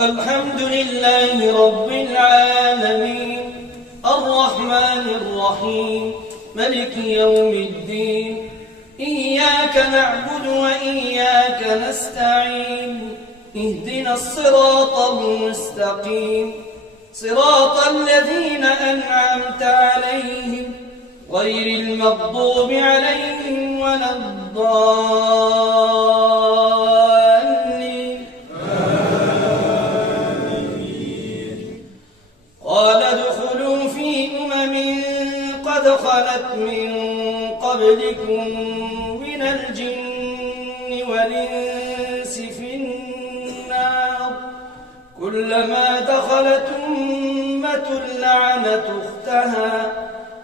الحمد لله رب العالمين الرحمن الرحيم ملك يوم الدين إياك نعبد وإياك نستعين اهدنا الصراط المستقيم صراط الذين أنعمت عليهم غير المغضوب عليهم ولا الضالين قال ادخلوا في قد خلت من قبلكم من الجن والإنس في النار كلما دخلت أمة لعنت أختها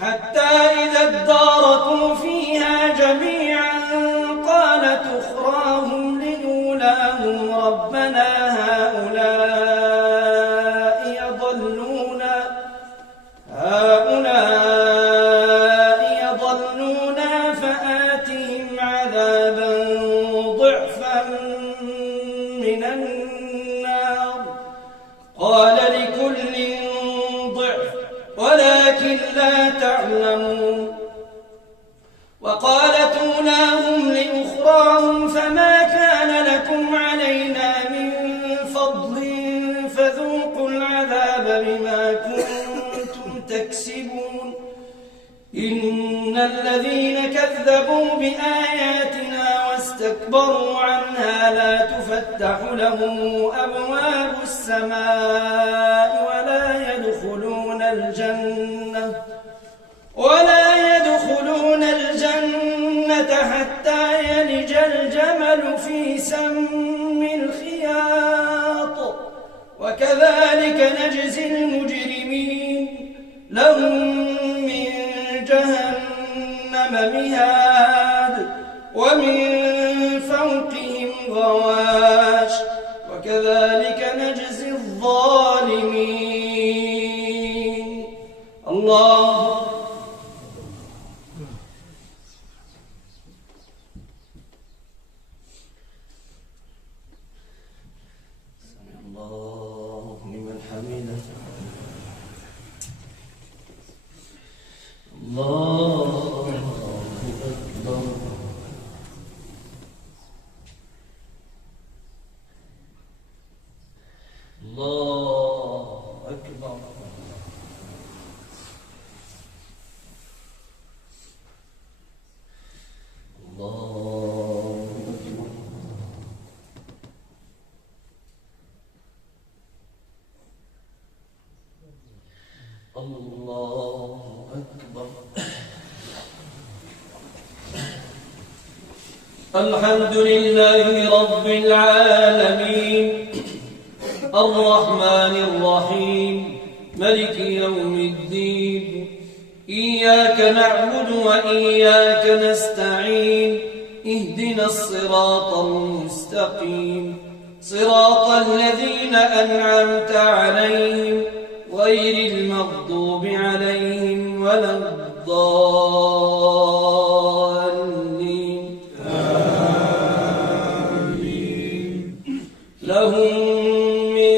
حتى إذا اداركوا فيها جميعا قالت أخراهم لأولاهم ربنا هؤلاء يضلونا فآتهم عذابا ضعفا من النار قال لكل ضعف ولكن لا تعلمون وقالت أولاهم لأخراهم فما كان لكم علينا من فضل فذوقوا العذاب بما كنتم تكسبون إن الذين كذبوا بآياتنا واستكبروا عنها لا تفتح لهم أبواب السماء ولا يدخلون الجنة حتى يلج الجمل في سم الخياط وكذلك نجزي المجرمين لهم من جهنم مهاد ومن فوقهم غواش وكذلك نجزي الظالمين الله لمن حمده الله أكبر الله أكبر الله أكبر الحمد لله رب العالمين الرحمن الرحيم ملك يوم الدين إياك نعبد وإياك نستعين اهدنا الصراط المستقيم صراط الذين أنعمت عليهم غير المغضوب عليهم ولا الضالين آمين لهم من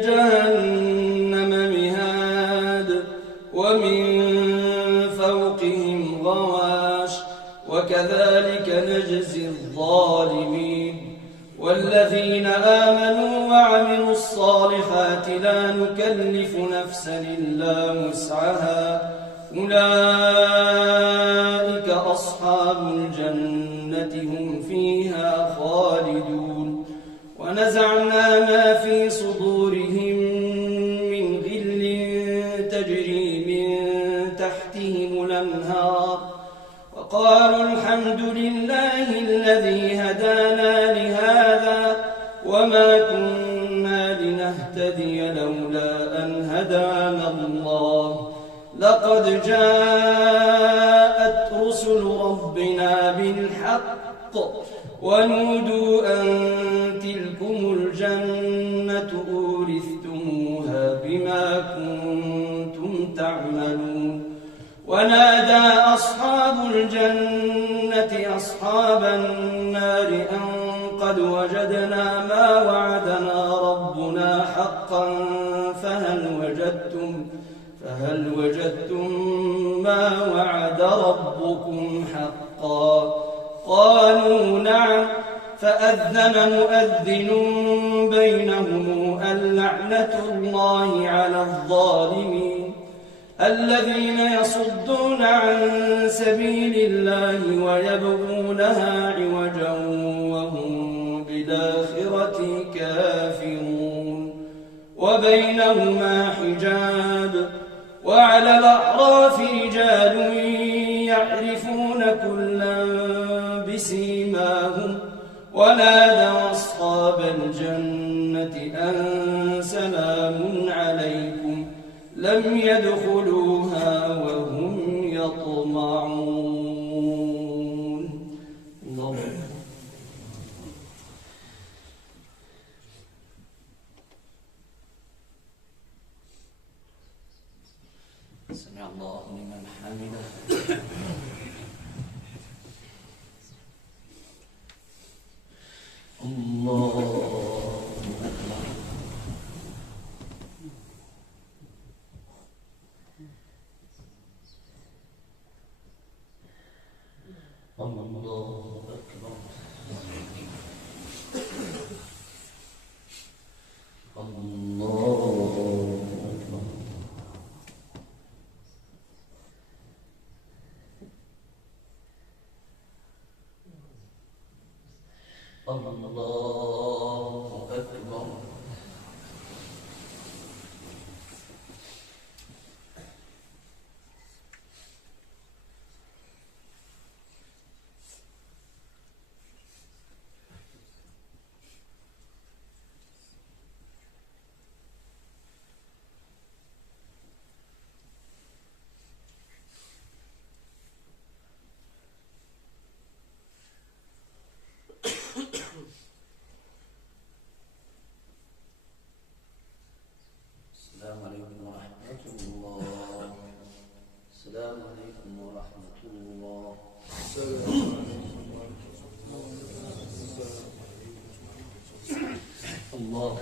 جهنم مهاد ومن فوقهم غواش وكذلك نجزي الظالمين والذين آمنوا وعملوا الصالحات لا نكلف نفسا إلا وسعها أولئك أصحاب الجنة هم فيها خالدون ونزعنا ما في صدورهم من غل تجري من تحتهم الأنهار وقالوا الحمد لله الذي هدانا لهذا وما كنا لنهتدي لولا أن هدانا الله لقد جاءت رسل ربنا بالحق ونودوا أن تلكم الجنة أورثتموها بما كنتم تعملون ونادى أصحاب الجنة أصحاب النار أن قد وجدنا ما وعدنا ربنا حقا فهل وجدتم ما وعد ربكم حقا؟ قالوا نعم. فأذن مؤذن بينهم اللعنة الله على الظالمين الذين يصدون عن سبيل الله ويبغونها عوجا وهم بالآخرة كافرون. وبينهما حجاب. وعلى الأعراف رجال يعرفون كلا بسيماهم ونادوا أصحاب الجنة أن سلام عليكم لم يدخلوها وهم يطمعون. الله سمع الله لمن حمده. الله السلام عليكم ورحمة الله. السلام عليكم ورحمة الله. الله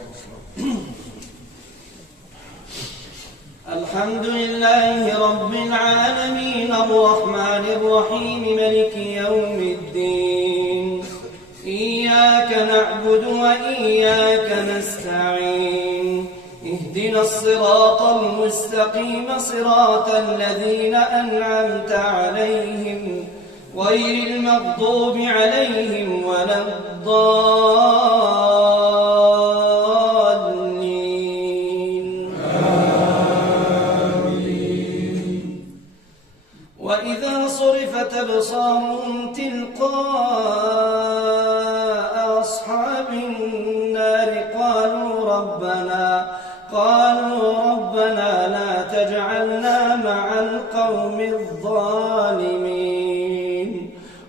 الحمد لله رب العالمين الرحمن الرحيم ملك يوم الدين. إياك نعبد وإياك نستعين. اهدنا الصراط المستقيم صراط الذين أنعمت عليهم غير المغضوب عليهم ولا الضالين. آمين. وإذا صرفت أبصارهم تلقاء أصحاب النار قالوا ربنا لا تجعلنا مع القوم الظالمين.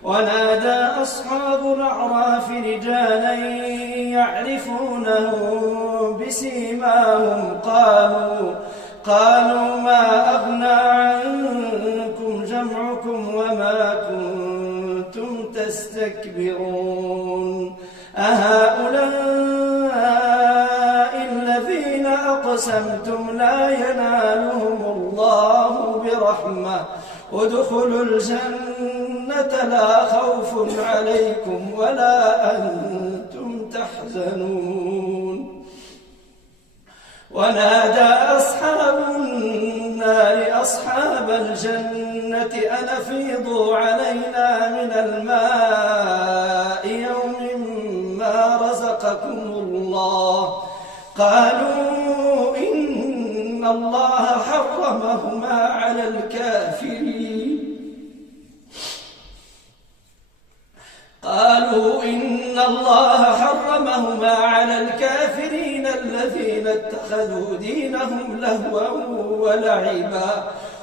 ونادى أصحاب الأعراف رجالا يعرفونهم بسيماهم قالوا ما أغنى عنكم جمعكم وما كنتم تستكبرون أهؤلاء الذين أقسمتم لا ينالهم الله برحمة ادخلوا الجنة لا خوف عليكم ولا أنتم تحزنون. ونادى أصحاب النار أصحاب الجنة أن أفيضوا علينا من الماء يوم ما رزقكم الله. قالوا إن الله حرمهما على الكافرين. الذين اتخذوا دينهم لهوا ولعبا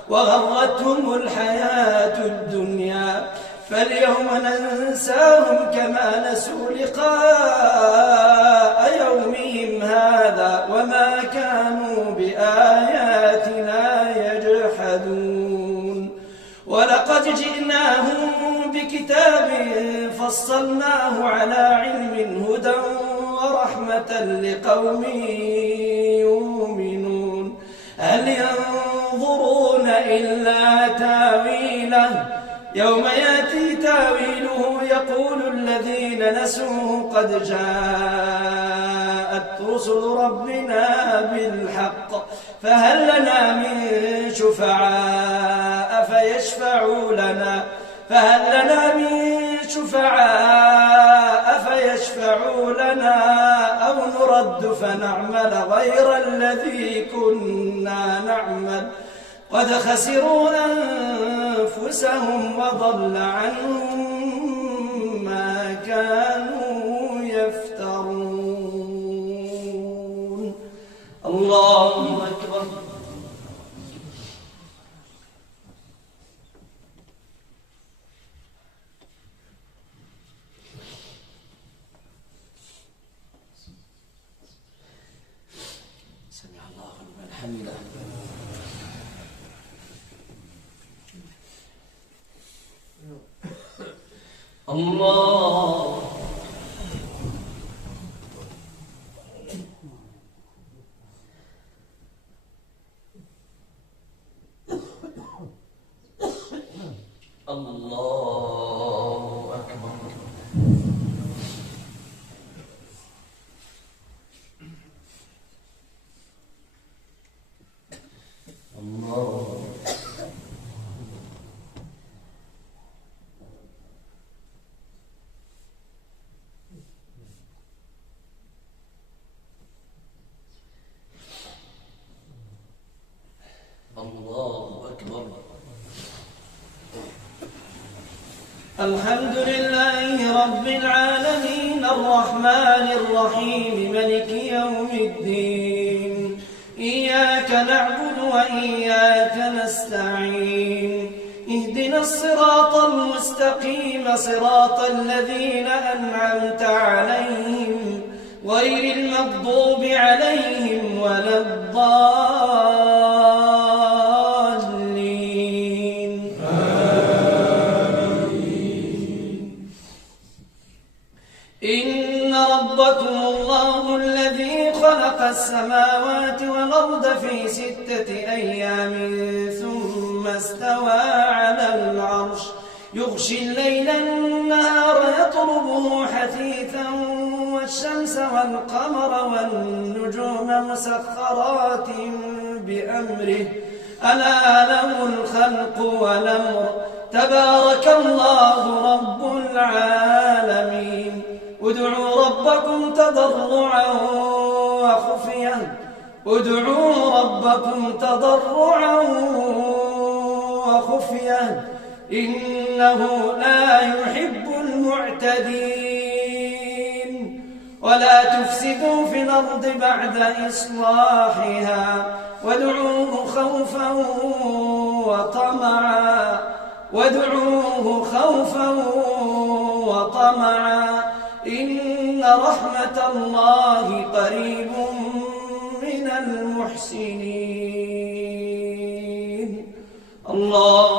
وغرتهم الحياة الدنيا فاليوم ننساهم كما نسوا لقاء يومهم هذا وما كانوا بآياتنا يجحدون. ولقد جئناهم بكتاب فصلناه على علم هدى ورحمة لقوم إلا تاويله يوم يأتي تاويله يقول الذين نسوه قد جاءت رسل ربنا بالحق فهل لنا من شفعاء فيشفعوا لنا أو نرد فنعمل غير الذي كنا نعمل قد خسروا أنفسهم وضل عنهم ما كانوا يفترون. الله أكبر. سمع الله لمن حمده. الله الله أكبر. الله الله أكبر. الحمد لله رب العالمين الرحمن الرحيم ملك يوم الدين إياك نعبد وإياك نستعين اهدنا الصراط المستقيم صراط الذين أنعمت عليهم غير المغضوب عليهم ولا الضالين آمين. إن ربكم الله الذي خلق السماوات والأرض في 6 أيام ثم استوى على العرش يغشي الليل النهار يطلبه حثيثا والشمس والقمر والنجوم مسخرات بأمره ألا له الخلق والأمر تبارك الله رب العالمين. ادعوا ربكم تضرعا وخفية إنه لا يحب المعتدين. ولا تفسدوا في الأرض بعد إصلاحها وادعوه خوفا وطمعا إن رحمة الله قريب من المحسنين. الله